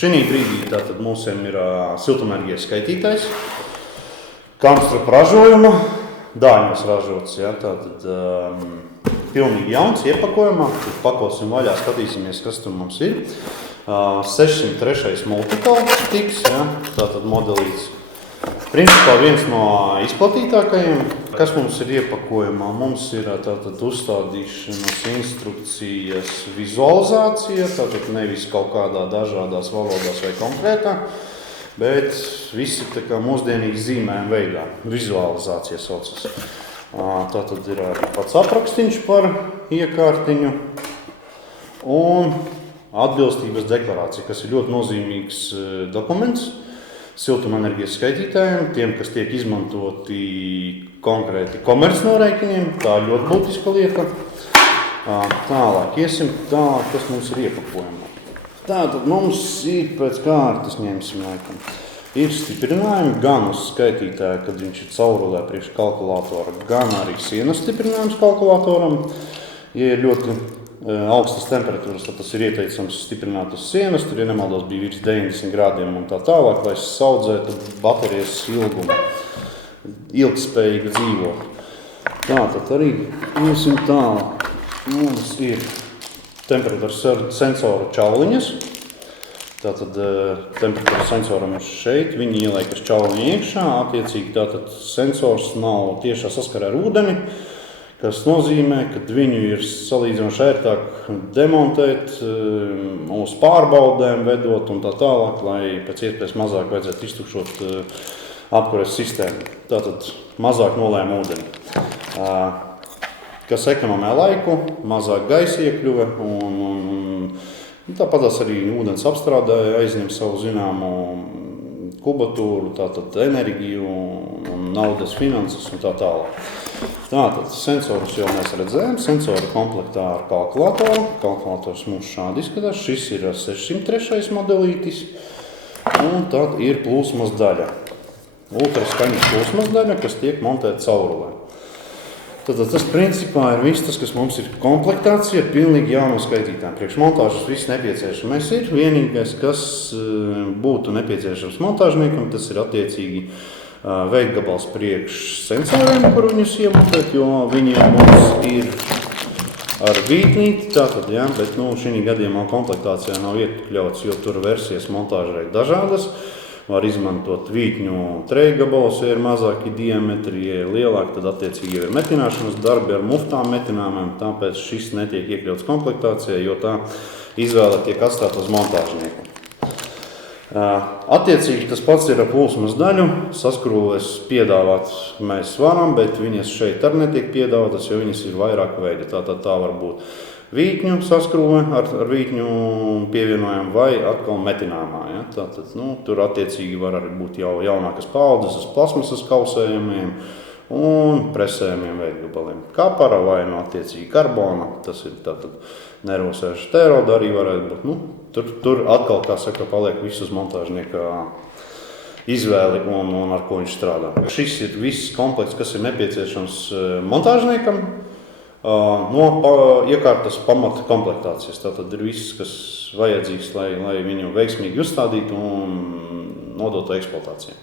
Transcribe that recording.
Šī brīdī tātad mums ir siltumenerģijas skaitītājs, Kamstrupa ražojuma, Dāņos ražots. Ja, tātad pilnīgi jauns iepakojumā, tad pakosim vaļā, skatīsimies, kas tur mums ir. 603. multikal tiks, ja, tātad modelīts. Principā viens no izplatītākajiem, kas mums ir iepakojumā, mums ir tātad uzstādīšanas instrukcijas vizualizācija, tātad nevis kaut kādā dažādās valodās vai konkrētā, bet viss ir tā kā mūsdienīgi zīmējuma veidā, vizualizācija saucas. Tātad ir pats aprakstīns par iekārtiņu un atbilstības deklarācija, kas ir ļoti nozīmīgs dokuments siltumenerģijas skaitītājiem, tiem, kas tiek izmantoti konkrēti komercnorēķiniem. Tā ir ļoti būtiska lieta. Tālāk, iesim tālāk, kas mums ir iepakojumā. Tātad mums ir pēc kārtas ņemsim laikam. Ir stiprinājumi gan uz skaitītāju, kad viņš ir caurulē priekš kalkulātora, gan arī sienas stiprinājums kalkulātoram. Ja ir ļoti augstas temperatūras, tad tas ir ieteicams stiprināt uz sienas. Tur, ja nemaldos, bija virs 90 grādiem un tā tālāk, lai saudzētu baterijas ilgumu, ilgspējīgi dzīvot. Tātad arī iesim tālāk. Mums ir temperatūras sensoru čauliņas. Tātad temperatūra sensoram ir šeit, viņi ieliekas čauliņu iekšā, attiecīgi tātad sensors nav tiešā saskarē ar ūdeni, kas nozīmē, ka viņu ir salīdzinoši ērtāk demontēt, uz pārbaudēm vedot un tā tālāk, lai pēc iespējas mazāk vajadzētu iztukšot apkures sistēmu. Tātad mazāk nolējam ūdeni, kas ekonomē laiku, mazāk gaisa iekļuve un tāpatās arī ūdens apstrādē aizņem savu zināmu kubatūru, tātad enerģiju un naudas finanses un tā tālāk. Tātad sensorus jau mēs redzējām, sensori komplektā ar kalkulātoru. Kalkulators mums šādi izskatās, šis ir 603. modelītis un tad ir plūsmas daļa. Ultraskaņas plūsmas daļa, kas tiek montēta caurulē. Tātad tas principā ir viss tas, kas mums ir komplektācija ar pilnīgi jaunu skaitītājiem. Priekš montāžas viss nepieciešamais ir. Vienīgais, kas būtu nepieciešams montāžniekam, tas ir attiecīgi veidgabals priekš sensoriem, kur viņus iemontēt, jo viņiem mums ir ar vītnīti, tātad, ja, bet šī gadījumā komplektācijā nav iekļauts, jo tur versijas montāžai dažādas. Var izmantot vītņu trejgabalus, ja ir mazāki diametri, ja ir lielāki, tad attiecīgi jau ir metināšanas darbi ar muftām metināmiem, tāpēc šis netiek iekļauts komplektācijā, jo tā izvēle tiek atstāta uz montāžnieku. Attiecīgi tas pats ir ar plūsmas daļu, saskrūves piedāvāt mēs varam, bet viņas šeit arī netiek piedāvātas, jo viņas ir vairāk veidi. Tātad tā var būt vītņu saskrūve ar vītņu pievienojumu vai atkal metināmā. Ja? Tātad, tur attiecīgi var arī būt jau jaunākas paaudzes uz plasmasas kausējumiem un presējumiem veidgabaliem. Kapara vai attiecīgi karbona, tas ir tātad nervosēša tēroda arī varētu būt. Tur atkal, kā saka, paliek visus montāžnieka izvēli un ar ko viņš strādā. Šis ir viss komplekts, kas ir nepieciešams montāžniekam no iekārtas pamata komplektācijas. Tātad ir viss, kas vajadzīgs, lai viņu veiksmīgi uzstādītu un nodotu eksploatācijai.